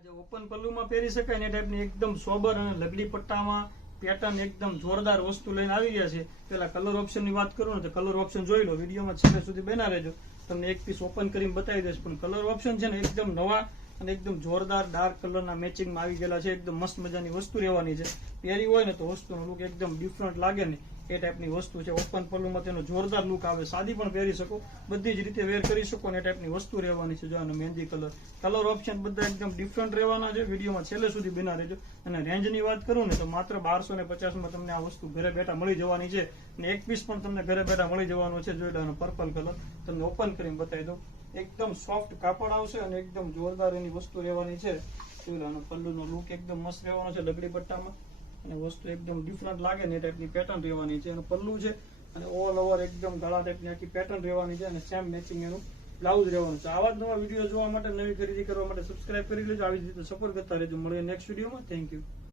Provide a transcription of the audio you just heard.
આજે ઓપન પલ્લુમાં પહેરી શકાય ને એ ટાઈપની એકદમ સોબર અને લગડી પટ્ટામાં પેટર્ન એકદમ જોરદાર વસ્તુ લઈને આવી ગયા છે. પેલા કલર ઓપ્શન ની વાત કરું ને તો કલર ઓપ્શન જોઈ લો, વિડીયોમાં છેલ્લે સુધી બના રહેજો, તમને એક પીસ ઓપન કરીને બતાવી દઈશ. પણ કલર ઓપ્શન છે ને એકદમ નવા અને એકદમ જોરદાર ડાર્ક કલરના મેચિંગમાં આવી ગયેલા છે. એકદમ મસ્ત મજાની વસ્તુ રહેવાની છે. પહેરી હોય ને તો વસ્તુનો લુક એકદમ ડિફરન્ટ લાગે ને એ ટાઈપની વસ્તુ છે. ઓપન પલ્લુમાં તેનો જોરદાર લુક આવે, સાદી પણ પહેરી શકો, બધી જ રીતે વેર કરી શકો ને એ ટાઈપની વસ્તુ રહેવાની છે. જો આનો મહેંદી કલર ઓપ્શન બધા એકદમ ડિફરન્ટ રહેવાના છે. વિડીયોમાં છેલ્લે સુધી બના રહેજો. અને રેન્જની વાત કરું ને તો માત્ર 1250 તમને આ વસ્તુ ઘરે બેઠા મળી જવાની છે. અને એક પીસ પણ તમને ઘરે બેઠા મળી જવાનો છે. જોઈ લો પર્પલ કલર તમને ઓપન કરીને બતાવી દઉં. એકદમ સોફ્ટ કાપડ આવશે અને એકદમ જોરદાર એની વસ્તુ રહેવાની છે. જોઈ લો પલ્લુનો લુક એકદમ મસ્ત રહેવાનો છે લગડી પટ્ટામાં, અને વસ્તુ એકદમ ડિફરન્ટ લાગે ને એ ટાઈપની પેટર્ન રહેવાની છે. અને પલ્લુ છે અને ઓલ ઓવર એકદમ ગળા ટાઈપની આખી પેટર્ન રહેવાની છે. અને સેમ મેચિંગ એનું બ્લાઉઝ રહેવાનું છે. આવા જ નવા વિડીયો જોવા માટે, નવી ખરીદી કરવા માટે સબસ્ક્રાઇબ કરી લેજો. આવી જ રીતે સપોર્ટ કરતા રહેજો. મળીએ નેક્સ્ટ વિડીયોમાં. Thank you.